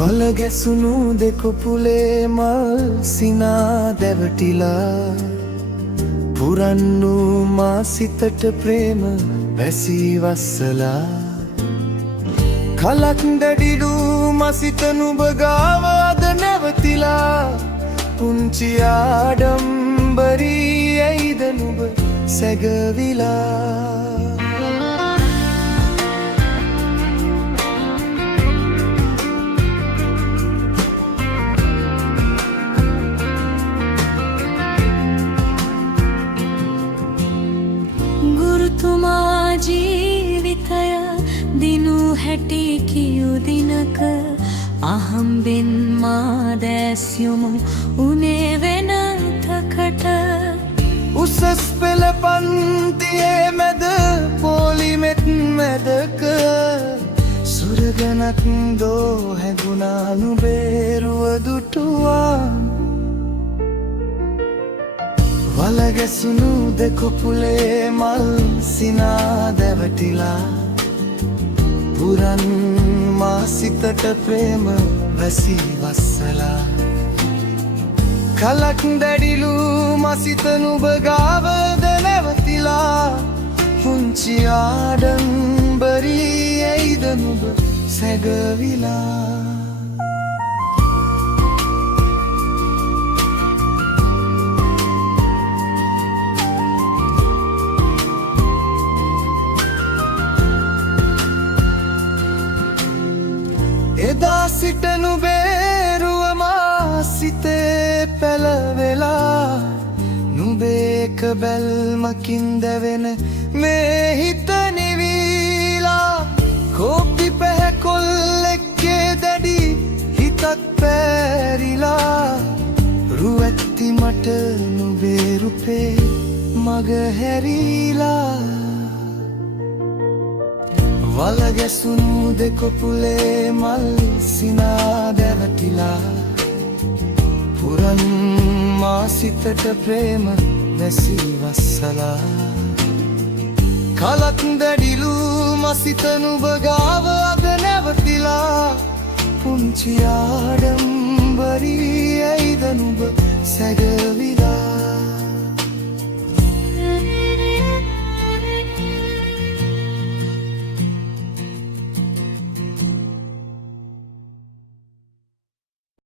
වල ගැසුණු දෙකොපුලේ මල් සිනා දැවටිලා පුරන්නු මා සිතට ප්‍රේම වැසී වස්සලා කලක් දැඩිලු මසිත නුඹ ගාව අද නැවතිලා පුංචි ආඩම්බරී ඇයිද නුඹ සැගවිලා තුමා ජීවිතය දිනු හැටි කියු දිනක අහම්බෙන් මා දැස්යුමු උනේ වෙනතකට උසස් පෙළ පන්තියේ මැද පොලිමෙත් මැදක සුරගනක් දෝ හැඟුණා නුඹේ රුව දුටුවා වල ගැසුණු දෙකොපුලේ මල් සිනා දැවටිලා පුරන් මා සිතට ප්‍රේම වැසී වස්සලා කලක් දැඩිලු මසිත නුඹ ගාවද නැවතිලා පුංචි ආඩම්බරී ඇයිද නුඹ සැගවිලා එදා සිට නුඹේ රුව මා සිතේ පැලවෙලා නුඹේක බැල්මකින් දැවෙන මේ හිත නිවිලා කෝපි පැහැකොල්ලෙක්ගේ දැඩි හිතක් පැරිලා රුවැත්ති මට නුඹේ රුපේ මග හැරිලා වල ගැසුණු දෙකොපුලේ මල් සිනා දැවටිලා පුරන් මා සිතට ප්‍රේම වැසී වස්සලා කලක් දැඩිලු මසිත නුඹ ගාව අද නැවතිලා පුංචි ආඩම්